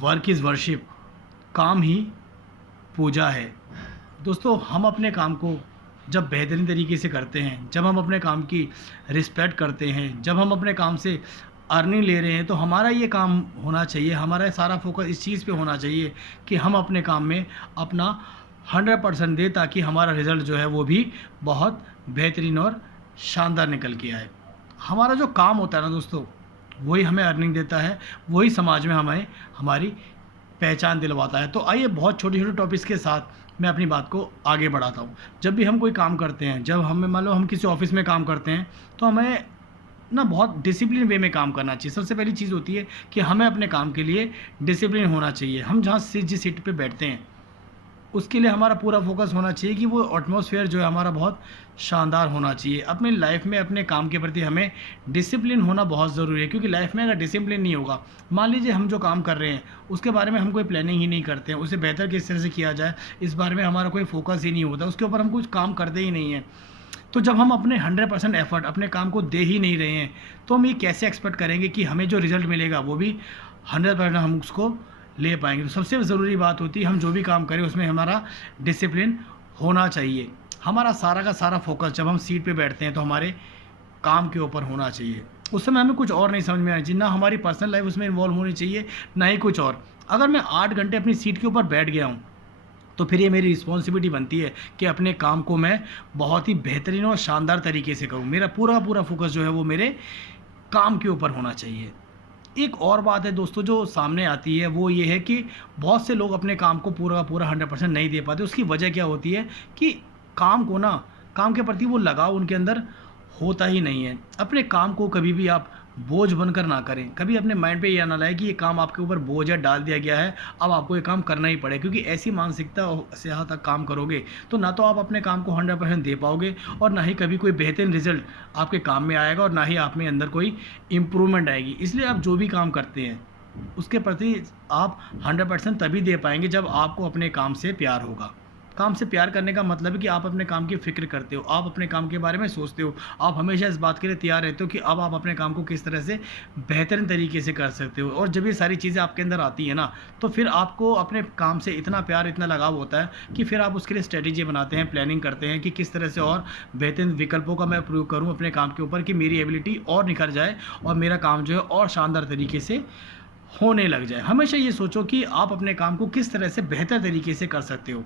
Work is worship, काम ही पूजा है। दोस्तों, हम अपने काम को जब बेहतरीन तरीके से करते हैं, जब हम अपने काम की रिस्पेक्ट करते हैं, जब हम अपने काम से अर्निंग ले रहे हैं, तो हमारा ये काम होना चाहिए, हमारा सारा फोकस इस चीज़ पे होना चाहिए कि हम अपने काम में अपना 100% दें, ताकि हमारा रिज़ल्ट जो है वो भी बहुत बेहतरीन और शानदार निकल के आए। हमारा जो काम होता है ना दोस्तों, वही हमें अर्निंग देता है, वही समाज में हमें हमारी पहचान दिलवाता है। तो आइए बहुत छोटे छोटे टॉपिक्स के साथ मैं अपनी बात को आगे बढ़ाता हूँ। जब भी हम कोई काम करते हैं, जब हमें मान लो हम किसी ऑफिस में काम करते हैं, तो हमें ना बहुत डिसिप्लिन वे में काम करना चाहिए। सबसे पहली चीज़ होती है कि हमें अपने काम के लिए डिसिप्लिन होना चाहिए। हम जहाँ जिस सीट पे बैठते हैं, उसके लिए हमारा पूरा फोकस होना चाहिए कि वो एटमॉस्फेयर जो है हमारा बहुत शानदार होना चाहिए। अपनी लाइफ में अपने काम के प्रति हमें डिसिप्लिन होना बहुत ज़रूरी है, क्योंकि लाइफ में अगर डिसिप्लिन नहीं होगा, मान लीजिए हम जो काम कर रहे हैं उसके बारे में हम कोई प्लानिंग ही नहीं करते हैं, उसे बेहतर किस तरह से किया जाए इस बारे में हमारा कोई फोकस ही नहीं होता, उसके ऊपर हम कुछ काम करते ही नहीं हैं। तो जब हम अपने 100% एफर्ट अपने काम को दे ही नहीं रहे हैं, तो हम ये कैसे एक्सपेक्ट करेंगे कि हमें जो रिज़ल्ट मिलेगा वो भी 100% हम उसको ले पाएंगे। तो सबसे ज़रूरी बात होती है, हम जो भी काम करें उसमें हमारा डिसिप्लिन होना चाहिए। हमारा सारा का सारा फोकस जब हम सीट पे बैठते हैं तो हमारे काम के ऊपर होना चाहिए। उस समय हमें कुछ और नहीं समझ में आना चाहिए, ना हमारी पर्सनल लाइफ उसमें इन्वॉल्व होनी चाहिए, ना ही कुछ और। अगर मैं 8 घंटे अपनी सीट के ऊपर बैठ गया हूँ, तो फिर ये मेरी रिस्पॉन्सिबिलिटी बनती है कि अपने काम को मैं बहुत ही बेहतरीन और शानदार तरीके से करूँ। मेरा पूरा पूरा फोकस जो है वो मेरे काम के ऊपर होना चाहिए। एक और बात है दोस्तों जो सामने आती है, वो ये है कि बहुत से लोग अपने काम को पूरा का पूरा 100% नहीं दे पाते। उसकी वजह क्या होती है कि काम को ना, काम के प्रति वो लगाव उनके अंदर होता ही नहीं है। अपने काम को कभी भी आप बोझ बनकर ना करें। कभी अपने माइंड पे ये ना लाए कि ये काम आपके ऊपर बोझ है, डाल दिया गया है, अब आपको ये काम करना ही पड़े, क्योंकि ऐसी मानसिकता से यहाँ तक काम करोगे तो ना तो आप अपने काम को 100% दे पाओगे, और ना ही कभी कोई बेहतरीन रिजल्ट आपके काम में आएगा, और ना ही आप में अंदर कोई इम्प्रूवमेंट आएगी। इसलिए आप जो भी काम करते हैं उसके प्रति आप 100% तभी दे पाएंगे जब आपको अपने काम से प्यार होगा। काम से प्यार करने का मतलब है कि आप अपने काम की फ़िक्र करते हो, आप अपने काम के बारे में सोचते हो, आप हमेशा इस बात के लिए तैयार रहते हो कि अब आप अपने काम को किस तरह से बेहतरीन तरीके से कर सकते हो। और जब ये सारी चीज़ें आपके अंदर आती है ना, तो फिर आपको अपने काम से इतना प्यार, इतना लगाव होता है कि फिर आप उसके लिए स्ट्रेटेजी बनाते हैं, प्लानिंग करते हैं कि किस तरह से और बेहतरीन विकल्पों का मैं प्रयोग करूँ अपने काम के ऊपर, कि मेरी एबिलिटी और निखर जाए और मेरा काम जो है और शानदार तरीके से होने लग जाए। हमेशा ये सोचो कि आप अपने काम को किस तरह से बेहतर तरीके से कर सकते हो।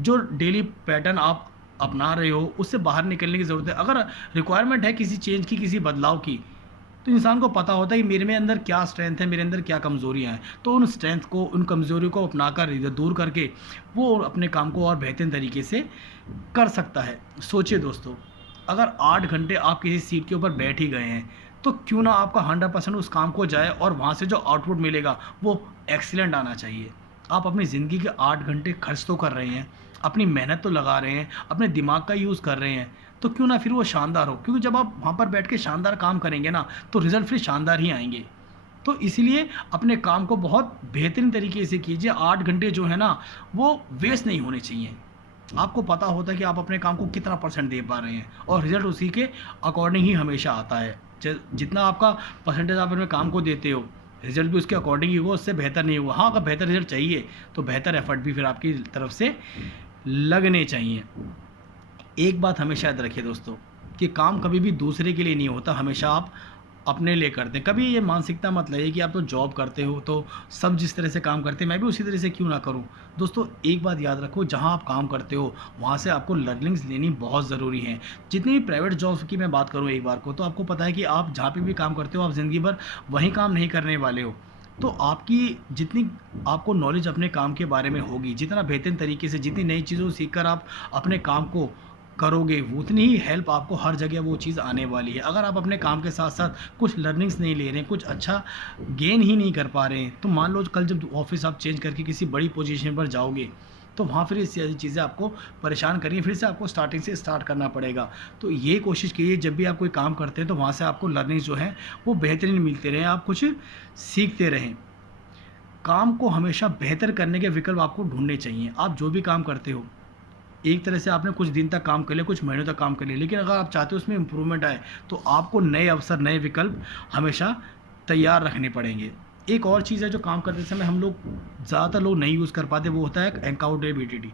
जो डेली पैटर्न आप अपना रहे हो उससे बाहर निकलने की ज़रूरत है। अगर रिक्वायरमेंट है किसी चेंज की, किसी बदलाव की, तो इंसान को पता होता है कि मेरे में अंदर क्या स्ट्रेंथ है, मेरे अंदर क्या कमज़ोरियाँ हैं। तो उन स्ट्रेंथ को, उन कमज़ोरियों को अपनाकर, इधर दूर करके वो अपने काम को और बेहतरीन तरीके से कर सकता है। सोचिए दोस्तों, अगर 8 घंटे आप किसी सीट के ऊपर बैठ ही गए हैं, तो क्यों ना आपका 100% उस काम को जाए और वहाँ से जो आउटपुट मिलेगा वो एक्सीलेंट आना चाहिए। आप अपनी ज़िंदगी के 8 घंटे खर्च तो कर रहे हैं, अपनी मेहनत तो लगा रहे हैं, अपने दिमाग का यूज़ कर रहे हैं, तो क्यों ना फिर वो शानदार हो। क्योंकि जब आप वहाँ पर बैठ के शानदार काम करेंगे ना, तो रिज़ल्ट फिर शानदार ही आएंगे। तो इसीलिए अपने काम को बहुत बेहतरीन तरीके से कीजिए। 8 घंटे जो है ना, वो वेस्ट नहीं होने चाहिए। आपको पता होता है कि आप अपने काम को कितना परसेंट दे पा रहे हैं, और रिज़ल्ट उसी के अकॉर्डिंग ही हमेशा आता है। जितना आपका परसेंटेज आप अपने काम को देते हो, रिजल्ट भी उसके अकॉर्डिंग ही होगा, उससे बेहतर नहीं होगा। हाँ, अगर बेहतर रिजल्ट चाहिए तो बेहतर एफर्ट भी फिर आपकी तरफ से लगने चाहिए। एक बात हमेशा याद रखिए दोस्तों, कि काम कभी भी दूसरे के लिए नहीं होता, हमेशा आप अपने लिए करते हैं। कभी ये मानसिकता मत लाइए कि आप तो जॉब करते हो तो सब जिस तरह से काम करते हैं मैं भी उसी तरह से क्यों ना करूं। दोस्तों, एक बात याद रखो, जहां आप काम करते हो वहां से आपको लर्निंग्स लेनी बहुत ज़रूरी है। जितनी भी प्राइवेट जॉब्स की मैं बात करूं एक बार को, तो आपको पता है कि आप जहाँ पे भी काम करते हो आप ज़िंदगी भर वहीं काम नहीं करने वाले हो। तो आपकी जितनी आपको नॉलेज अपने काम के बारे में होगी, जितना बेहतरीन तरीके से, जितनी नई चीज़ों सीख कर आप अपने काम को करोगे, उतनी ही हेल्प आपको हर जगह वो चीज़ आने वाली है। अगर आप अपने काम के साथ साथ कुछ लर्निंग्स नहीं ले रहे हैं, कुछ अच्छा गेन ही नहीं कर पा रहे हैं, तो मान लो कल जब ऑफिस आप चेंज करके किसी बड़ी पोजीशन पर जाओगे, तो वहाँ फिर इस सारी चीज़ें आपको परेशान करेंगी, फिर से आपको स्टार्टिंग से स्टार्ट करना पड़ेगा। तो ये कोशिश कीजिए जब भी आप कोई काम करते हैं तो वहाँ से आपको लर्निंग्स जो हैं वो बेहतरीन मिलते रहें, आप कुछ सीखते रहें। काम को हमेशा बेहतर करने के विकल्प आपको ढूंढने चाहिए। आप जो भी काम करते हो, एक तरह से आपने कुछ दिन तक काम कर लिया, कुछ महीनों तक काम कर लिया, लेकिन अगर आप चाहते हो उसमें इम्प्रूवमेंट आए, तो आपको नए अवसर, नए विकल्प हमेशा तैयार रखने पड़ेंगे। एक और चीज़ है जो काम करते समय हम लोग ज़्यादातर लोग नहीं यूज़ कर पाते, वो होता है अकाउंटेबिलिटी।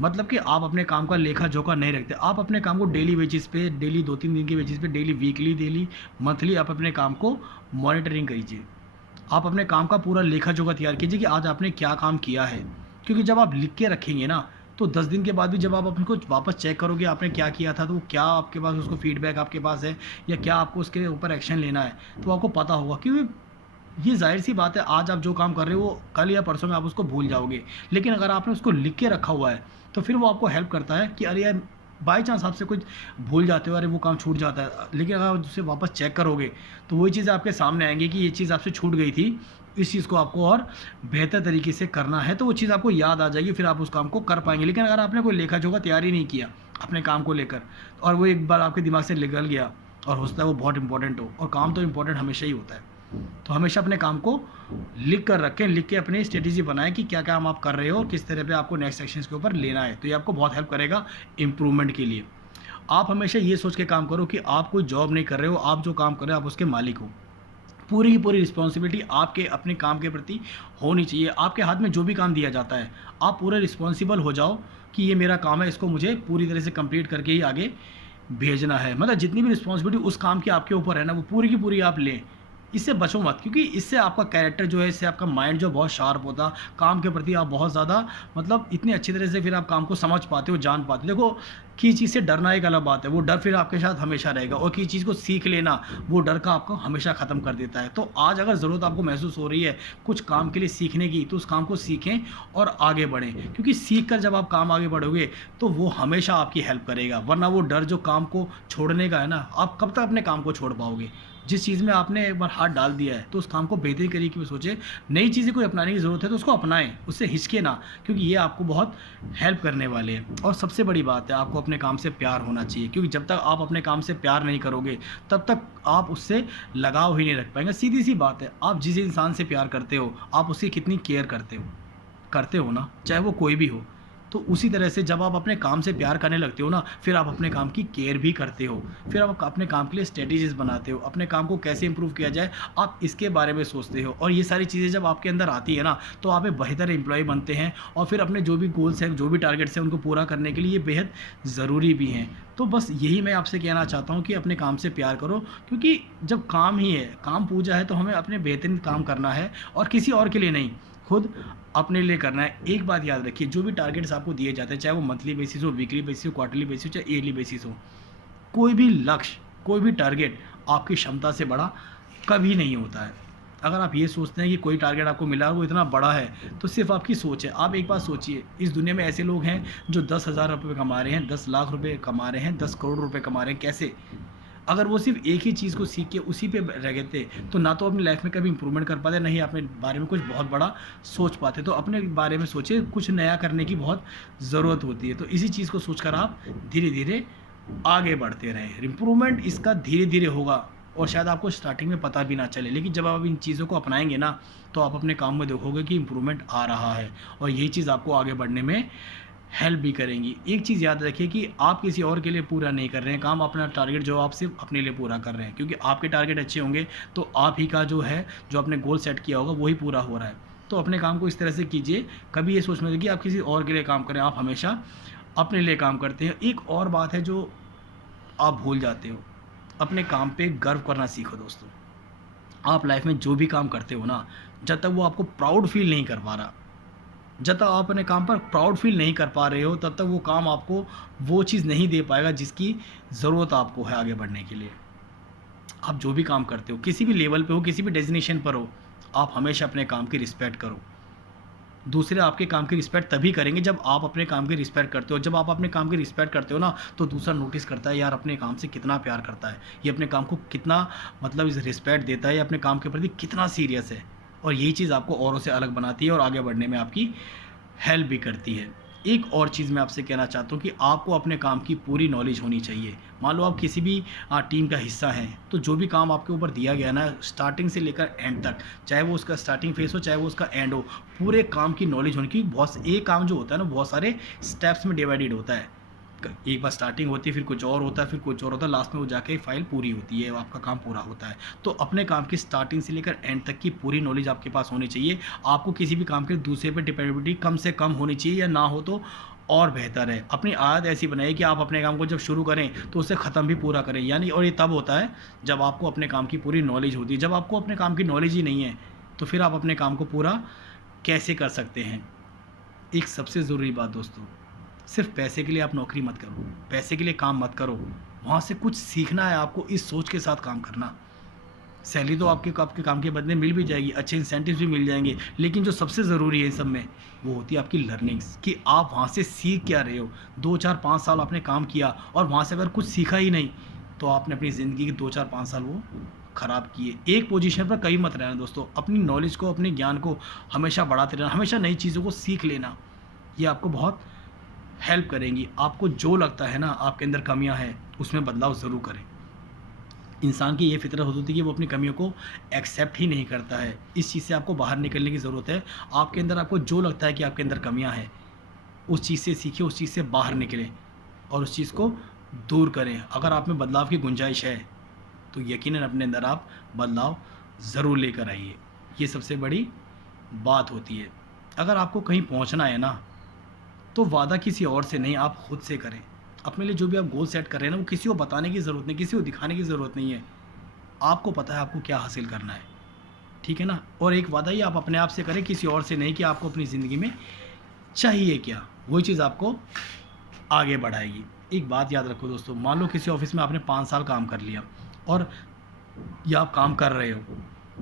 मतलब कि आप अपने काम का लेखा जोखा नहीं रखते। आप अपने काम को डेली बेसिस पे, डेली 2-3 दिन के बेसिस पे, डेली वीकली, डेली मंथली आप अपने काम को मॉनिटरिंग कीजिए। आप अपने काम का पूरा लेखा जोखा तैयार कीजिए कि आज आपने क्या काम किया है। क्योंकि जब आप लिख के रखेंगे ना, तो 10 दिन के बाद भी जब आप अपने को वापस चेक करोगे आपने क्या किया था, तो क्या आपके पास उसको फीडबैक आपके पास है या क्या आपको उसके ऊपर एक्शन लेना है, तो आपको पता होगा। क्योंकि ये ज़ाहिर-सी बात है, आज आप जो काम कर रहे हो वो कल या परसों में आप उसको भूल जाओगे। लेकिन अगर आपने उसको लिख के रखा हुआ है, तो फिर वो आपको हेल्प करता है कि अरे यार, बाय चांस आपसे कुछ भूल जाते हो, अरे वो काम छूट जाता है। लेकिन अगर आप उसे वापस चेक करोगे, तो वही चीज़ें आपके सामने आएँगी कि ये चीज़ आपसे छूट गई थी, इस चीज़ को आपको और बेहतर तरीके से करना है, तो वो चीज़ आपको याद आ जाएगी, फिर आप उस काम को कर पाएँगे। लेकिन अगर आपने कोई लेखा-जोखा तैयार ही नहीं किया अपने काम को लेकर, और वो एक बार आपके दिमाग से निकल गया, और हो सकता है वो बहुत इम्पोर्टेंट हो, और काम तो इम्पोर्टेंट हमेशा ही होता है। तो हमेशा अपने काम को लिख कर रखें, लिख के अपनी स्ट्रेटेजी बनाएं कि क्या काम आप कर रहे हो और किस तरह पे आपको नेक्स्ट एक्शंस के ऊपर लेना है। तो ये आपको बहुत हेल्प करेगा इम्प्रूवमेंट के लिए। आप हमेशा ये सोच के काम करो कि आप कोई जॉब नहीं कर रहे हो, आप जो काम कर रहे हो आप उसके मालिक हो। पूरी की पूरी रिस्पॉन्सिबिलिटी आपके अपने काम के प्रति होनी चाहिए। आपके हाथ में जो भी काम दिया जाता है, आप पूरे रिस्पॉन्सिबल हो जाओ कि ये मेरा काम है, इसको मुझे पूरी तरह से कंप्लीट करके ही आगे भेजना है। मतलब जितनी भी रिस्पॉन्सिबिलिटी उस काम की आपके ऊपर है ना, वो पूरी की पूरी आप लें। इससे बचो मत, क्योंकि इससे आपका कैरेक्टर जो है, इससे आपका माइंड जो बहुत शार्प होता, काम के प्रति आप बहुत ज़्यादा, मतलब इतनी अच्छी तरह से फिर आप काम को समझ पाते हो, जान पाते हो। देखो, किसी चीज़ से डरना एक अलग बात है, वो डर फिर आपके साथ हमेशा रहेगा, और किसी चीज़ को सीख लेना, वो डर का आपको हमेशा ख़त्म कर देता है। तो आज अगर ज़रूरत आपको महसूस हो रही है कुछ काम के लिए सीखने की, तो उस काम को सीखें और आगे बढ़ें। क्योंकि सीख कर जब आप काम आगे बढ़ोगे, तो वो हमेशा आपकी हेल्प करेगा। वरना वो डर जो काम को छोड़ने का है ना, आप कब तक अपने काम को छोड़ पाओगे। जिस चीज़ में आपने एक बार हाथ डाल दिया है, तो उस काम को बेहतरीन तरीके में सोचें। नई चीज़ें कोई अपनाने की ज़रूरत है तो उसको अपनाएं, उससे हिचके ना, क्योंकि ये आपको बहुत हेल्प करने वाले हैं। और सबसे बड़ी बात है, आपको अपने काम से प्यार होना चाहिए, क्योंकि जब तक आप अपने काम से प्यार नहीं करोगे, तब तक आप उससे लगाव ही नहीं रख पाएंगे। सीधी सी बात है, आप जिस इंसान से प्यार करते हो, आप उसकी कितनी केयर करते हो ना, चाहे वो कोई भी हो। तो उसी तरह से जब आप अपने काम से प्यार करने लगते हो ना, फिर आप अपने काम की केयर भी करते हो। फिर आप अपने काम के लिए स्ट्रेटेजीज़ बनाते हो, अपने काम को कैसे इंप्रूव किया जाए, आप इसके बारे में सोचते हो। और ये सारी चीज़ें जब आपके अंदर आती है ना, तो आप एक बेहतर एम्प्लॉय बनते हैं, और फिर अपने जो भी गोल्स हैं, जो भी टारगेट्स हैं, उनको पूरा करने के लिए ये बेहद ज़रूरी भी हैं। तो बस यही मैं आपसे कहना चाहता हूँ कि अपने काम से प्यार करो, क्योंकि जब काम ही है, काम पूजा है, तो हमें अपने बेहतरीन काम करना है, और किसी और के लिए नहीं, खुद अपने लिए करना है। एक बात याद रखिए, जो भी टारगेट्स आपको दिए जाते हैं, चाहे वो मंथली बेसिस हो, वीकली बेसिस हो, क्वार्टरली बेसिस हो, चाहे ईयरली बेसिस हो, कोई भी लक्ष्य, कोई भी टारगेट आपकी क्षमता से बड़ा कभी नहीं होता है। अगर आप ये सोचते हैं कि कोई टारगेट आपको मिला और वो इतना बड़ा है, तो सिर्फ आपकी सोच है। आप एक बात सोचिए, इस दुनिया में ऐसे लोग हैं जो 10,000 रुपये कमा रहे हैं, 10 लाख रुपये कमा रहे हैं, 10 करोड़ रुपये कमा रहे हैं। कैसे? अगर वो सिर्फ एक ही चीज़ को सीख के उसी पे रह गए थे, तो ना तो अपनी लाइफ में कभी इंप्रूवमेंट कर पाते, ना ही अपने बारे में कुछ बहुत बड़ा सोच पाते। तो अपने बारे में सोचिए, कुछ नया करने की बहुत ज़रूरत होती है। तो इसी चीज़ को सोचकर आप धीरे धीरे आगे बढ़ते रहें। इम्प्रूवमेंट इसका धीरे धीरे होगा, और शायद आपको स्टार्टिंग में पता भी ना चले, लेकिन जब आप इन चीज़ों को अपनाएंगे ना, तो आप अपने काम में देखोगे कि इम्प्रूवमेंट आ रहा है, और यही चीज़ आपको आगे बढ़ने में हेल्प भी करेंगी। एक चीज़ याद रखिए कि आप किसी और के लिए पूरा नहीं कर रहे हैं काम, अपना टारगेट जो आप सिर्फ अपने लिए पूरा कर रहे हैं, क्योंकि आपके टारगेट अच्छे होंगे तो आप ही का जो है, जो आपने गोल सेट किया होगा, वही पूरा हो रहा है। तो अपने काम को इस तरह से कीजिए, कभी ये सोच मत कि आप किसी और के लिए काम करें, आप हमेशा अपने लिए काम करते हैं। एक और बात है जो आप भूल जाते हो, अपने काम पे गर्व करना सीखो दोस्तों। आप लाइफ में जो भी काम करते हो ना, जब तक वो आपको प्राउड फील नहीं कर पा रहा, जब तक आप अपने काम पर प्राउड फील नहीं कर पा रहे हो, तब तक वो काम आपको वो चीज़ नहीं दे पाएगा जिसकी ज़रूरत आपको है आगे बढ़ने के लिए। आप जो भी काम करते हो, किसी भी लेवल पे हो, किसी भी डेजिग्नेशन पर हो, आप हमेशा अपने काम की रिस्पेक्ट करो। दूसरे आपके काम की रिस्पेक्ट तभी करेंगे जब आप अपने काम की रिस्पेक्ट करते हो। जब आप अपने काम की रिस्पेक्ट करते हो ना, तो दूसरा नोटिस करता है, यार अपने काम से कितना प्यार करता है, ये अपने काम को कितना, मतलब इस रिस्पेक्ट देता है, ये अपने काम के प्रति कितना सीरियस है। और यही चीज़ आपको औरों से अलग बनाती है और आगे बढ़ने में आपकी हेल्प भी करती है। एक और चीज़ मैं आपसे कहना चाहता हूँ कि आपको अपने काम की पूरी नॉलेज होनी चाहिए। मान लो आप किसी भी टीम का हिस्सा हैं, तो जो भी काम आपके ऊपर दिया गया ना, स्टार्टिंग से लेकर एंड तक, चाहे वो उसका स्टार्टिंग फेस हो, चाहे वो उसका एंड हो, पूरे काम की नॉलेज होनी, क्योंकि बहुत एक काम जो होता है ना, बहुत सारे स्टेप्स में डिवाइडेड होता है। एक बार स्टार्टिंग होती है, फिर कुछ और होता है, फिर कुछ और होता है, लास्ट में वो जाके फाइल पूरी होती है, आपका काम पूरा होता है। तो अपने काम की स्टार्टिंग से लेकर एंड तक की पूरी नॉलेज आपके पास होनी चाहिए। आपको किसी भी काम के दूसरे पे डिपेंडेबिलिटी कम से कम होनी चाहिए, या ना हो तो और बेहतर है। अपनी आदत ऐसी बनाइए कि आप अपने काम को जब शुरू करें तो उसे ख़त्म भी पूरा करें, यानी और ये तब होता है जब आपको अपने काम की पूरी नॉलेज होती है। जब आपको अपने काम की नॉलेज ही नहीं है तो फिर आप अपने काम को पूरा कैसे कर सकते हैं। एक सबसे ज़रूरी बात दोस्तों, सिर्फ पैसे के लिए आप नौकरी मत करो, पैसे के लिए काम मत करो, वहाँ से कुछ सीखना है आपको, इस सोच के साथ काम करना। सैलरी तो आपके आपके काम के बदले मिल भी जाएगी, अच्छे इंसेंटिव्स भी मिल जाएंगे, लेकिन जो सबसे ज़रूरी है इन सब में वो होती है आपकी लर्निंग्स, कि आप वहाँ से सीख क्या रहे हो। 2 4 5 साल आपने काम किया और वहाँ से अगर कुछ सीखा ही नहीं तो आपने अपनी ज़िंदगी के 2 4 5 साल वो ख़राब किए। एक पोजीशन पर कहीं मत रहना दोस्तों, अपनी नॉलेज को, अपने ज्ञान को हमेशा बढ़ाते रहना, हमेशा नई चीज़ों को सीख लेना, ये आपको बहुत हेल्प करेंगी। आपको जो लगता है ना आपके अंदर कमियां हैं उसमें बदलाव ज़रूर करें। इंसान की ये फितरत होती है कि वो अपनी कमियों को एक्सेप्ट ही नहीं करता है। इस चीज़ से आपको बाहर निकलने की ज़रूरत है। आपके अंदर आपको जो लगता है कि आपके अंदर कमियां हैं उस चीज़ से सीखिए, उस चीज़ से बाहर निकलें और उस चीज़ को दूर करें। अगर आप में बदलाव की गुंजाइश है तो यकीनन अपने अंदर आप बदलाव ज़रूर लेकर आइए। ये सबसे बड़ी बात होती है। अगर आपको कहीं पहुंचना है ना तो वादा किसी और से नहीं, आप खुद से करें। अपने लिए जो भी आप गोल सेट कर रहे हैं ना वो किसी को बताने की ज़रूरत नहीं, किसी को दिखाने की ज़रूरत नहीं है। आपको पता है आपको क्या हासिल करना है, ठीक है ना। और एक वादा ही आप अपने आप से करें, किसी और से नहीं, कि आपको अपनी ज़िंदगी में चाहिए क्या, वही चीज़ आपको आगे बढ़ाएगी। एक बात याद रखो दोस्तों, मान लो किसी ऑफिस में आपने 5 साल काम कर लिया और या आप काम कर रहे हो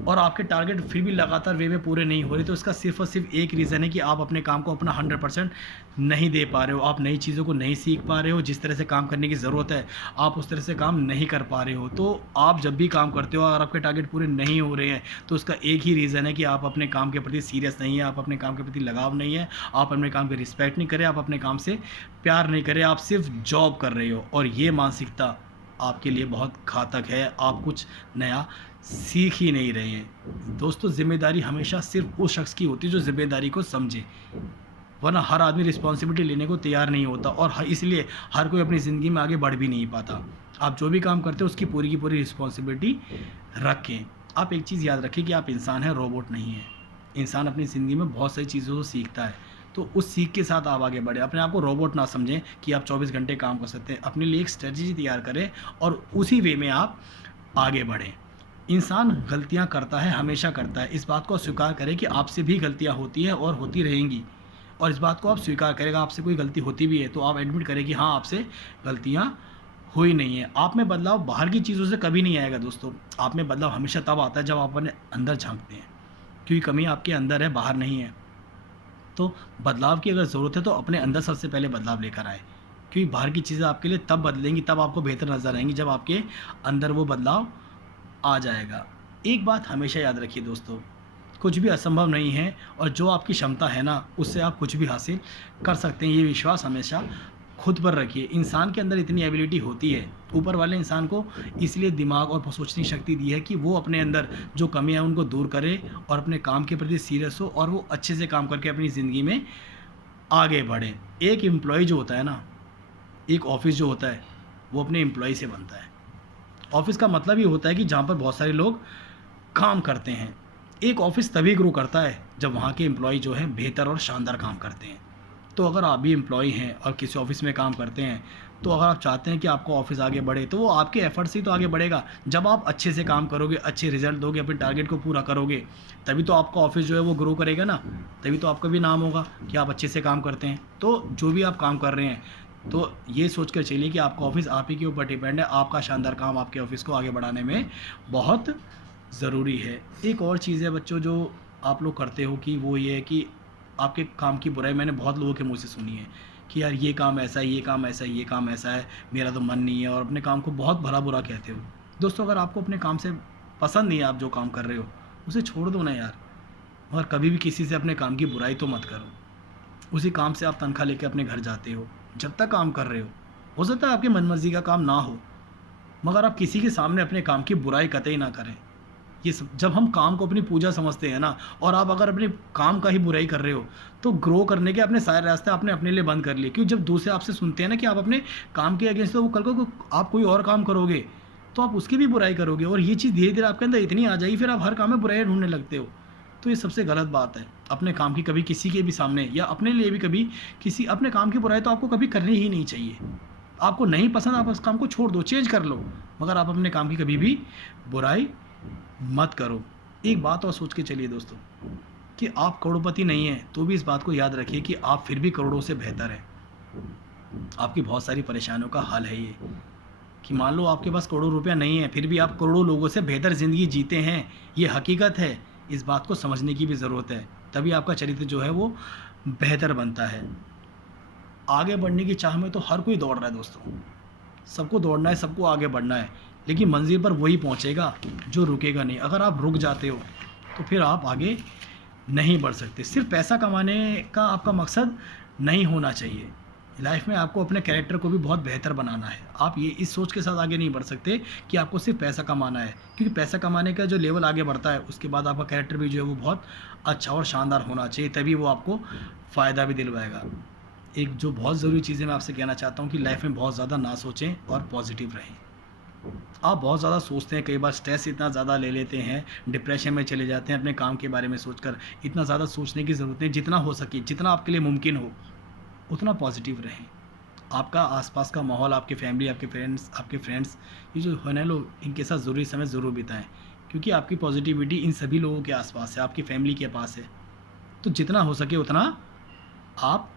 और आपके टारगेट फिर भी लगातार वे में पूरे नहीं हो रहे, तो इसका सिर्फ और सिर्फ एक रीज़न है कि आप अपने काम को अपना 100% नहीं दे पा रहे हो। आप नई चीज़ों को नहीं सीख पा रहे हो, जिस तरह से काम करने की ज़रूरत है आप उस तरह से काम नहीं कर पा रहे हो। तो आप जब भी काम करते हो और आपके टारगेट पूरे नहीं हो रहे हैं तो उसका एक ही रीज़न है कि आप अपने काम के प्रति सीरियस नहीं है, आप अपने काम के प्रति लगाव नहीं है, आप अपने काम की रिस्पेक्ट नहीं करें, आप अपने काम से प्यार नहीं करें, आप सिर्फ जॉब कर रहे हो। और ये मानसिकता आपके लिए बहुत घातक है, आप कुछ नया सीख ही नहीं रहे हैं। दोस्तों ज़िम्मेदारी हमेशा सिर्फ उस शख्स की होती है जो ज़िम्मेदारी को समझे, वरना हर आदमी रिस्पॉन्सिबिलिटी लेने को तैयार नहीं होता और इसलिए हर कोई अपनी ज़िंदगी में आगे बढ़ भी नहीं पाता। आप जो भी काम करते हो उसकी पूरी की पूरी रिस्पॉन्सिबिलिटी रखें। आप एक चीज़ याद रखें कि आप इंसान हैं, रोबोट नहीं हैं। इंसान अपनी ज़िंदगी में बहुत सारी चीज़ों को सीखता है, तो उस सीख के साथ आप आगे बढ़ें। अपने आप को रोबोट ना समझें कि आप 24 घंटे काम कर सकते हैं। अपने लिए एक स्ट्रेटजी तैयार करें और उसी वे में आप आगे बढ़ें। इंसान गलतियां करता है, हमेशा करता है। इस बात को स्वीकार करें कि आपसे भी गलतियां होती हैं और होती रहेंगी, और इस बात को आप स्वीकार करेगा आपसे कोई गलती होती भी है तो आप एडमिट करें कि हाँ आपसे गलतियां हुई नहीं है। आप में बदलाव बाहर की चीज़ों से कभी नहीं आएगा दोस्तों। आप में बदलाव हमेशा तब आता है जब आप अपने अंदर झांकते हैं, क्योंकि कमी आपके अंदर है, बाहर नहीं है। तो बदलाव की अगर ज़रूरत है तो अपने अंदर सबसे पहले बदलाव लेकर आए, क्योंकि बाहर की चीज़ें आपके लिए तब बदलेंगी, तब आपको बेहतर नज़र आएंगी जब आपके अंदर वो बदलाव आ जाएगा। एक बात हमेशा याद रखिए दोस्तों, कुछ भी असंभव नहीं है और जो आपकी क्षमता है ना उससे आप कुछ भी हासिल कर सकते हैं। ये विश्वास हमेशा खुद पर रखिए। इंसान के अंदर इतनी एबिलिटी होती है, ऊपर वाले इंसान को इसलिए दिमाग और सोचने की शक्ति दी है कि वो अपने अंदर जो कमियां हैं उनको दूर करे और अपने काम के प्रति सीरियस हो और वो अच्छे से काम करके अपनी ज़िंदगी में आगे बढ़े। एक एम्प्लॉय जो होता है ना, एक ऑफिस जो होता है वो अपने एम्प्लॉय से बनता है। ऑफिस का मतलब ये होता है कि जहाँ पर बहुत सारे लोग काम करते हैं। एक ऑफिस तभी ग्रो करता है जब वहाँ के एम्प्लॉय जो हैं बेहतर और शानदार काम करते हैं। तो अगर आप भी एम्प्लॉय हैं और किसी ऑफिस में काम करते हैं, तो अगर आप चाहते हैं कि आपका ऑफिस आगे बढ़े तो वो आपके एफर्ट से ही तो आगे बढ़ेगा। जब आप अच्छे से काम करोगे, अच्छे रिजल्ट दोगे, अपने टारगेट को पूरा करोगे, तभी तो आपका ऑफिस जो है वो ग्रो करेगा ना, तभी तो आपका भी नाम होगा कि आप अच्छे से काम करते हैं। तो जो भी आप काम कर रहे हैं तो ये सोच कर चलिए कि आपका ऑफिस आप ही के ऊपर डिपेंड है। आपका शानदार काम आपके ऑफिस को आगे बढ़ाने में बहुत ज़रूरी है। एक और चीज़ है बच्चों जो आप लोग करते हो कि वो ये है कि आपके काम की बुराई मैंने बहुत लोगों के मुंह से सुनी है कि यार ये काम ऐसा है, ये काम ऐसा है, ये काम ऐसा है, मेरा तो मन नहीं है, और अपने काम को बहुत भला बुरा कहते हो। दोस्तों अगर आपको अपने काम से पसंद नहीं है, आप जो काम कर रहे हो उसे छोड़ दो ना यार। और कभी भी किसी से अपने काम की बुराई तो मत करो। उसी काम से आप तनख्वाह लेके अपने घर जाते हो। जब तक काम कर रहे हो सकता है आपकी मनमर्जी का काम ना हो, मगर आप किसी के सामने अपने काम की बुराई कतई ना करें। ये सब जब हम काम को अपनी पूजा समझते हैं ना, और आप अगर अपने काम का ही बुराई कर रहे हो, तो ग्रो करने के अपने सारे रास्ते आपने अपने लिए बंद कर लिए। क्योंकि जब दूसरे आपसे सुनते हैं ना कि आप अपने काम के अगेंस्ट, तो वो कल को आप कोई और काम करोगे तो आप उसकी भी बुराई करोगे, और ये चीज़ धीरे धीरे आपके अंदर इतनी आ जाएगी, फिर आप हर काम में बुराई ढूंढने लगते हो। तो ये सबसे गलत बात है। अपने काम की कभी किसी के भी सामने या अपने लिए भी कभी किसी अपने काम की बुराई तो आपको कभी करनी ही नहीं चाहिए। आपको नहीं पसंद, आप उस काम को छोड़ दो, चेंज कर लो, मगर आप अपने काम की कभी भी बुराई मत करो। एक बात और सोच के चलिए दोस्तों, कि आप करोड़पति नहीं हैं तो भी इस बात को याद रखिए कि आप फिर भी करोड़ों से बेहतर हैं। आपकी बहुत सारी परेशानियों का हल है ये, कि मान लो आपके पास करोड़ों रुपया नहीं है, फिर भी आप करोड़ों लोगों से बेहतर ज़िंदगी जीते हैं। ये हकीकत है, इस बात को समझने की भी ज़रूरत है, तभी आपका चरित्र जो है वो बेहतर बनता है। आगे बढ़ने की चाह में तो हर कोई दौड़ रहा है दोस्तों, सबको दौड़ना है, सबको आगे बढ़ना है, लेकिन मंजिल पर वही पहुंचेगा जो रुकेगा नहीं। अगर आप रुक जाते हो तो फिर आप आगे नहीं बढ़ सकते। सिर्फ पैसा कमाने का आपका मकसद नहीं होना चाहिए, लाइफ में आपको अपने कैरेक्टर को भी बहुत बेहतर बनाना है। आप ये इस सोच के साथ आगे नहीं बढ़ सकते कि आपको सिर्फ पैसा कमाना है, क्योंकि पैसा कमाने का जो लेवल आगे बढ़ता है उसके बाद आपका कैरेक्टर भी जो है वो बहुत अच्छा और शानदार होना चाहिए, तभी वो आपको फ़ायदा भी दिलवाएगा। एक जो बहुत ज़रूरी चीज़ें मैं आपसे कहना चाहता हूँ कि लाइफ में बहुत ज़्यादा ना सोचें और पॉजिटिव रहें। आप बहुत ज़्यादा सोचते हैं, कई बार स्ट्रेस इतना ज़्यादा ले लेते हैं, डिप्रेशन में चले जाते हैं अपने काम के बारे में सोचकर। इतना ज़्यादा सोचने की ज़रूरत नहीं, जितना हो सके, जितना आपके लिए मुमकिन हो उतना पॉजिटिव रहें। आपका आसपास का माहौल, आपके फैमिली, आपके फ्रेंड्स ये जो है ना लोग, इनके साथ ज़रूरी समय ज़रूर बिताएं, क्योंकि आपकी पॉजिटिविटी इन सभी लोगों के आसपास है, आपकी फैमिली के पास है। तो जितना हो सके उतना आप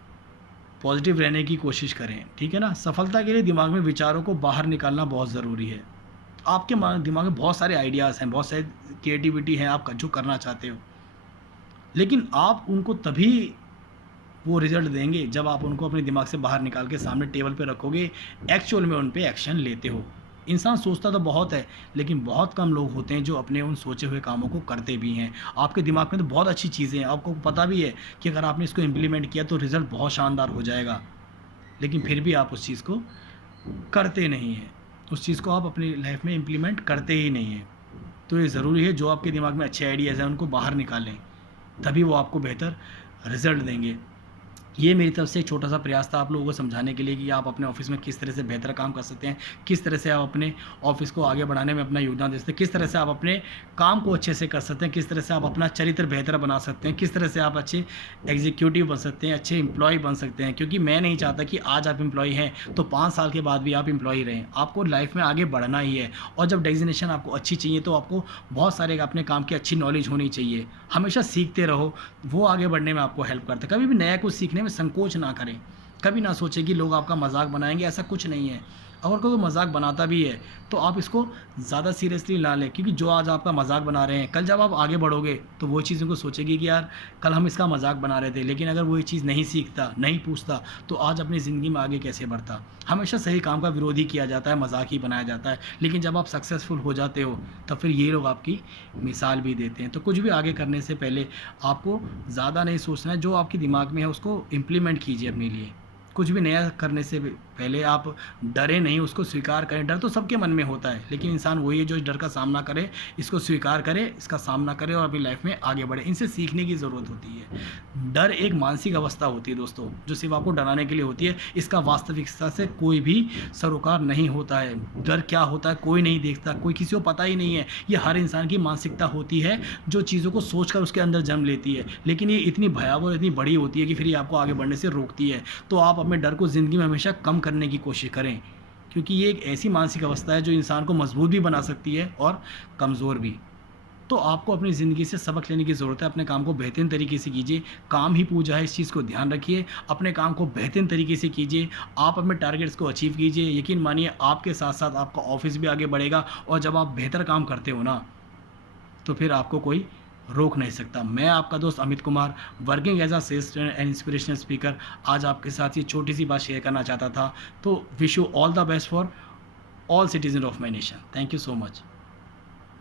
पॉजिटिव रहने की कोशिश करें, ठीक है ना। सफलता के लिए दिमाग में विचारों को बाहर निकालना बहुत ज़रूरी है। आपके दिमाग में बहुत सारे आइडियाज़ हैं, बहुत सारी क्रिएटिविटी है, आप जो करना चाहते हो, लेकिन आप उनको तभी वो रिज़ल्ट देंगे जब आप उनको अपने दिमाग से बाहर निकाल के सामने टेबल पे रखोगे, एक्चुअल में उन पे एक्शन लेते हो। इंसान सोचता तो बहुत है, लेकिन बहुत कम लोग होते हैं जो अपने उन सोचे हुए कामों को करते भी हैं। आपके दिमाग में तो बहुत अच्छी चीज़ें हैं, आपको पता भी है कि अगर आपने इसको इम्प्लीमेंट किया तो रिज़ल्ट बहुत शानदार हो जाएगा, लेकिन फिर भी आप उस चीज़ को करते नहीं हैं, उस चीज़ को आप अपनी लाइफ में इम्प्लीमेंट करते ही नहीं हैं। तो ये ज़रूरी है, जो आपके दिमाग में अच्छे आइडियाज़ हैं उनको बाहर निकालें, तभी वो आपको बेहतर रिज़ल्ट देंगे। ये मेरी तरफ से एक छोटा सा प्रयास था आप लोगों को समझाने के लिए कि आप अपने ऑफिस में किस तरह से बेहतर काम कर सकते हैं, किस तरह से आप अपने ऑफिस को आगे बढ़ाने में अपना योगदान दे सकते हैं, किस तरह से आप अपने काम को अच्छे से कर सकते हैं, किस तरह से आप अपना चरित्र बेहतर बना सकते हैं, किस तरह से आप अच्छे एग्जीक्यूटिव बन सकते हैं, अच्छे एम्प्लॉय बन सकते हैं। क्योंकि मैं नहीं चाहता कि आज आप एम्प्लॉय हैं तो 5 साल के बाद भी आप एम्प्लॉय रहें। आपको लाइफ में आगे बढ़ना ही है, और जब डेजिग्नेशन आपको अच्छी चाहिए तो आपको बहुत सारे अपने काम की अच्छी नॉलेज होनी चाहिए। हमेशा सीखते रहो, वो आगे बढ़ने में आपको हेल्प करता है। कभी भी नया कुछ सीखने में संकोच ना करें, कभी ना सोचें कि लोग आपका मजाक बनाएंगे, ऐसा कुछ नहीं है। अगर कोई मजाक बनाता भी है तो आप इसको ज़्यादा सीरियसली ना लें, क्योंकि जो आज आपका मजाक बना रहे हैं, कल जब आप आगे बढ़ोगे तो वो चीज़ उनको सोचेगी कि यार कल हम इसका मजाक बना रहे थे, लेकिन अगर वो ये चीज़ नहीं सीखता, नहीं पूछता, तो आज अपनी ज़िंदगी में आगे कैसे बढ़ता। हमेशा सही काम का विरोध ही किया जाता है, मजाक ही बनाया जाता है, लेकिन जब आप सक्सेसफुल हो जाते हो तब फिर ये लोग आपकी मिसाल भी देते हैं। तो कुछ भी आगे करने से पहले आपको ज़्यादा नहीं सोचना है, जो आपके दिमाग में है उसको इम्प्लीमेंट कीजिए अपने लिए। कुछ भी नया करने से पहले आप डरे नहीं, उसको स्वीकार करें। डर तो सबके मन में होता है, लेकिन इंसान वही है जो इस डर का सामना करे, इसको स्वीकार करे, इसका सामना करे और अपनी लाइफ में आगे बढ़े। इनसे सीखने की ज़रूरत होती है। डर एक मानसिक अवस्था होती है दोस्तों, जो सिर्फ आपको डराने के लिए होती है। इसका वास्तविकता से कोई भी सरोकार नहीं होता है। डर क्या होता है कोई नहीं देखता, कोई किसी को पता ही नहीं है। ये हर इंसान की मानसिकता होती है जो चीज़ों को सोचकर उसके अंदर जन्म लेती है, लेकिन ये इतनी भयावह, इतनी बड़ी होती है कि फिर ये आपको आगे बढ़ने से रोकती है। तो आप अपने डर को ज़िंदगी में हमेशा कम करने की कोशिश करें, क्योंकि ये एक ऐसी मानसिक अवस्था है जो इंसान को मजबूत भी बना सकती है और कमज़ोर भी। तो आपको अपनी ज़िंदगी से सबक लेने की ज़रूरत है। अपने काम को बेहतरीन तरीके से कीजिए, काम ही पूजा है, इस चीज़ को ध्यान रखिए। अपने काम को बेहतरीन तरीके से कीजिए, आप अपने टारगेट्स को अचीव कीजिए। यकीन मानिए आपके साथ साथ आपका ऑफिस भी आगे बढ़ेगा, और जब आप बेहतर काम करते हो ना तो फिर आपको कोई रोक नहीं सकता। मैं आपका दोस्त Amit Kumar, working as a sales and inspirational speaker, आज आपके साथ ये छोटी सी बात शेयर करना चाहता था। तो wish you all the best for all citizen of my nation. Thank you so much.